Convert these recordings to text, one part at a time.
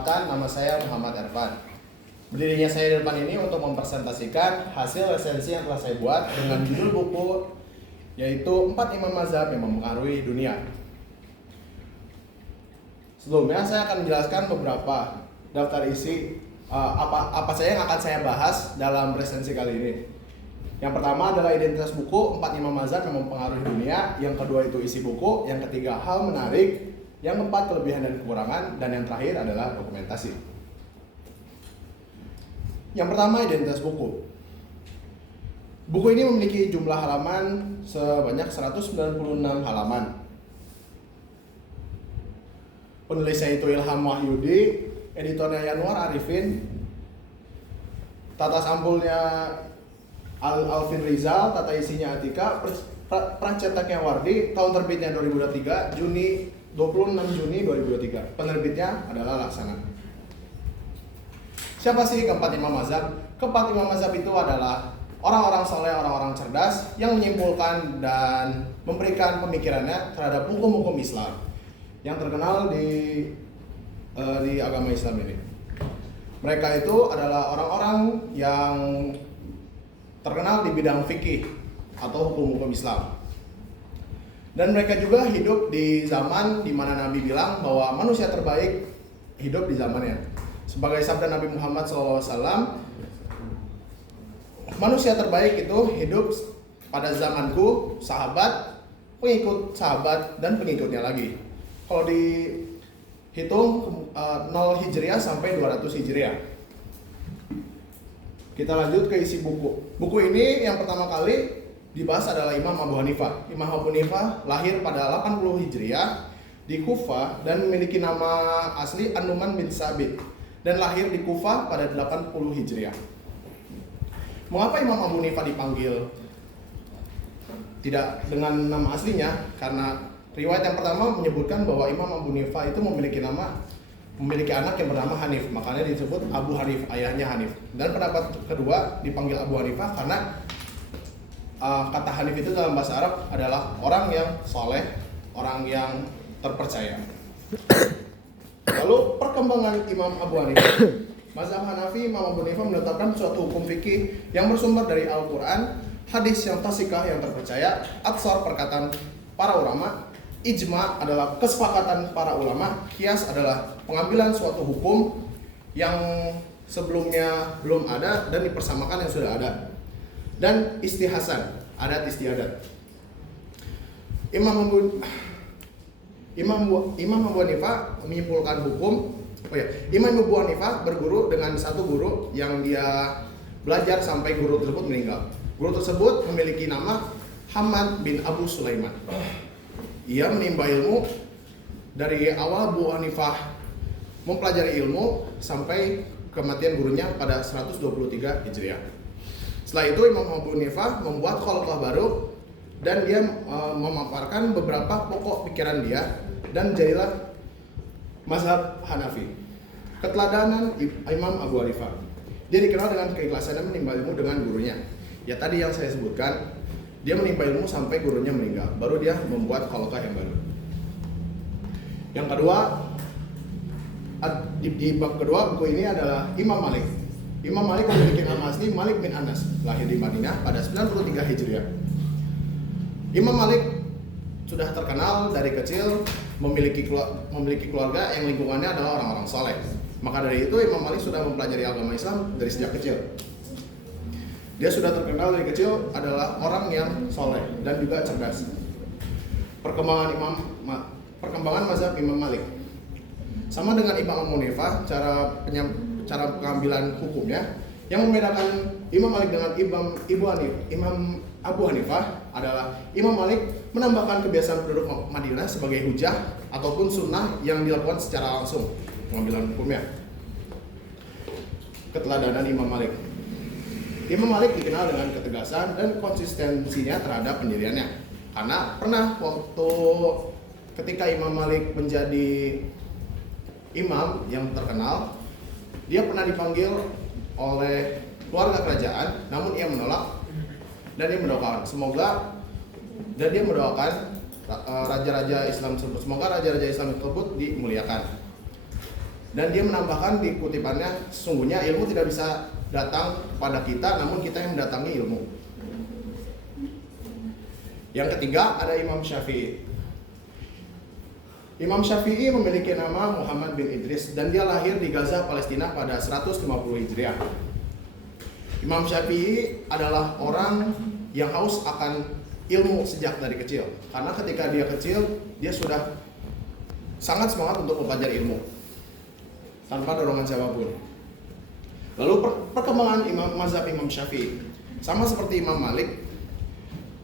Perkenalkan, nama saya Muhammad Ervan. Berdirinya saya di depan ini untuk mempresentasikan hasil resensi yang telah saya buat dengan judul buku yaitu 4 Imam Mazhab yang mempengaruhi dunia. Sebelumnya saya akan menjelaskan beberapa daftar isi apa saja yang akan saya bahas dalam resensi kali ini. Yang pertama adalah identitas buku 4 Imam Mazhab yang mempengaruhi dunia. Yang kedua itu isi buku. Yang ketiga hal menarik. Yang keempat kelebihan dan kekurangan. Dan yang terakhir adalah dokumentasi. Yang pertama identitas buku. Buku ini memiliki jumlah halaman sebanyak 196 halaman. Penulisnya itu Ilham Wahyudi, editornya Yanuar Arifin, tata sampulnya Alvin Rizal, tata isinya Atika, pracetaknya Wardi, tahun terbitnya 2023, 26 Juni 2023. Penerbitnya adalah Laksana. Siapa sih keempat Imam Mazhab? Keempat Imam Mazhab itu adalah orang-orang soleh, orang-orang cerdas yang menyimpulkan dan memberikan pemikirannya terhadap hukum-hukum Islam yang terkenal di agama Islam ini. Mereka itu adalah orang-orang yang terkenal di bidang fikih atau hukum-hukum Islam. Dan mereka juga hidup di zaman di mana Nabi bilang bahwa manusia terbaik hidup di zamannya. Sebagai sabda Nabi Muhammad SAW, manusia terbaik itu hidup pada zamanku, sahabat, pengikut sahabat, dan pengikutnya lagi. Kalau dihitung 0 Hijriah sampai 200 Hijriah. Kita lanjut ke isi buku. Buku ini yang pertama kali dibahas adalah Imam Abu Hanifah. Imam Abu Hanifah lahir pada 80 Hijriah di Kufah dan memiliki nama asli An-Nu'man bin Sabit dan lahir di Kufah pada 80 Hijriah. Mengapa Imam Abu Hanifah dipanggil tidak dengan nama aslinya? Karena riwayat yang pertama menyebutkan bahwa Imam Abu Hanifah itu memiliki anak yang bernama Hanif, makanya disebut Abu Hanif, ayahnya Hanif. Dan pendapat kedua dipanggil Abu Hanifah karena kata Hanif itu dalam bahasa Arab adalah orang yang soleh, orang yang terpercaya. Lalu perkembangan Imam Abu Hanifah. Mazhab Hanafi, Imam Abu Hanifah menetapkan suatu hukum fikih yang bersumber dari Al-Quran, hadis yang tasikah yang terpercaya, atsar perkataan para ulama, ijma adalah kesepakatan para ulama, qiyas adalah pengambilan suatu hukum yang sebelumnya belum ada dan dipersamakan yang sudah ada, dan istihasan, adat istiadat. Imam Abu Hanifah menyimpulkan hukum. Imam Abu Hanifah berguru dengan satu guru yang dia belajar sampai guru tersebut meninggal. Guru tersebut memiliki nama Hamad bin Abu Sulaiman. Ia menimba ilmu dari awal Abu Hanifah mempelajari ilmu sampai kematian gurunya pada 123 Hijriah. Setelah itu Imam Abu Hanifah membuat khalqah baru dan dia memaparkan beberapa pokok pikiran dia dan jadilah mazhab Hanafi. Keteladanan Imam Abu Hanifah. Dia dikenal dengan keikhlasannya menimba ilmu dengan gurunya. Ya tadi yang saya sebutkan, dia menimba ilmu sampai gurunya meninggal, baru dia membuat khalqah yang baru. Yang kedua, di bab kedua buku ini adalah Imam Malik. Imam Malik memiliki nama asli Malik bin Anas, lahir di Madinah pada 93 Hijriah. Imam Malik sudah terkenal dari kecil memiliki keluarga yang lingkungannya adalah orang-orang soleh. Maka dari itu Imam Malik sudah mempelajari agama Islam dari sejak kecil. Dia sudah terkenal dari kecil adalah orang yang soleh dan juga cerdas. Perkembangan mazhab Imam Malik sama dengan Imam Abu Hanifah, cara pengambilan hukumnya. Yang membedakan Imam Malik dengan Imam Abu Hanifah adalah Imam Malik menambahkan kebiasaan penduduk Madinah sebagai hujah ataupun sunnah yang dilakukan secara langsung pengambilan hukumnya. Keteladanan Imam Malik. Imam Malik dikenal dengan ketegasan dan konsistensinya terhadap pendiriannya. Karena pernah waktu ketika Imam Malik menjadi imam yang terkenal, dia pernah dipanggil oleh keluarga kerajaan, namun ia menolak dan dia mendoakan dia mendoakan raja-raja Islam tersebut, semoga raja-raja Islam tersebut dimuliakan. Dan dia menambahkan di kutipannya, sesungguhnya ilmu tidak bisa datang pada kita, namun kita yang mendatangi ilmu. Yang ketiga ada Imam Syafi'i. Imam Syafi'i memiliki nama Muhammad bin Idris dan dia lahir di Gaza, Palestina pada 150 Hijriah. Imam Syafi'i adalah orang yang haus akan ilmu sejak dari kecil. Karena ketika dia kecil, dia sudah sangat semangat untuk mempelajari ilmu tanpa dorongan siapapun. Lalu perkembangan mazhab Imam Syafi'i sama seperti Imam Malik,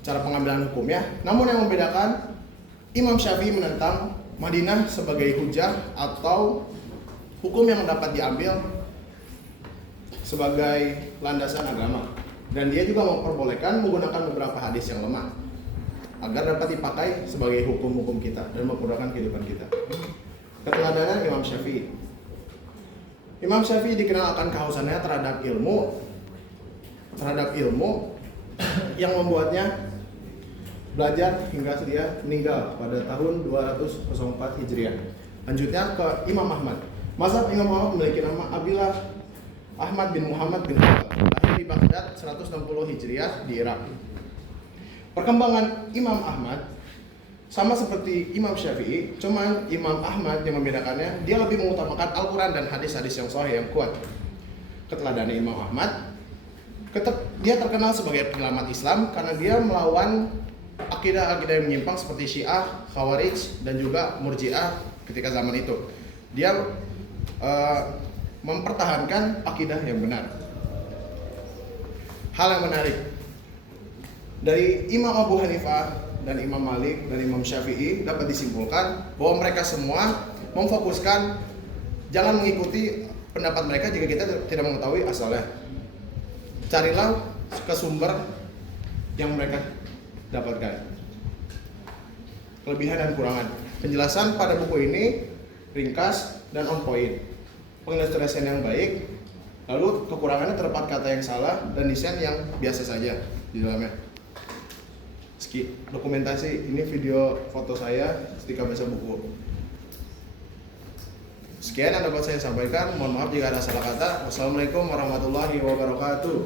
cara pengambilan hukumnya. Namun yang membedakan, Imam Syafi'i menentang Madinah sebagai hujah atau hukum yang dapat diambil sebagai landasan agama. Dan dia juga memperbolehkan menggunakan beberapa hadis yang lemah agar dapat dipakai sebagai hukum-hukum kita dan memudahkan kehidupan kita. Keteladanan Imam Syafi'i. Imam Syafi'i dikenal akan kehausannya terhadap ilmu yang membuatnya belajar hingga dia meninggal pada tahun 204 Hijriah. Lanjutnya ke Imam Ahmad. Mazhab Imam Ahmad memiliki nama Abillah Ahmad bin Muhammad bin Hanbal. Lahir di Baghdad 160 Hijriah di Irak. Perkembangan Imam Ahmad sama seperti Imam Syafi'i, cuman Imam Ahmad yang membedakannya, dia lebih mengutamakan Al-Quran dan hadis-hadis yang sahih yang kuat. Keteladanan Imam Ahmad, dia terkenal sebagai penyelamat Islam karena dia melawan akidah-akidah yang menyimpang seperti Syiah, Khawarij, dan juga Murji'ah ketika zaman itu. Dia mempertahankan akidah yang benar. Hal yang menarik dari Imam Abu Hanifah dan Imam Malik dan Imam Syafi'i dapat disimpulkan bahwa mereka semua memfokuskan jangan mengikuti pendapat mereka jika kita tidak mengetahui asalnya. Carilah ke sumber yang mereka dapatkan, kelebihan dan kurangan. Penjelasan pada buku ini ringkas dan on point, pengilustrasian yang baik, lalu kekurangannya terdapat kata yang salah dan desain yang biasa saja di dalamnya. Dokumentasi ini video foto saya ketika baca buku. Sekian yang dapat saya sampaikan. Mohon maaf jika ada salah kata. Wassalamualaikum warahmatullahi wabarakatuh.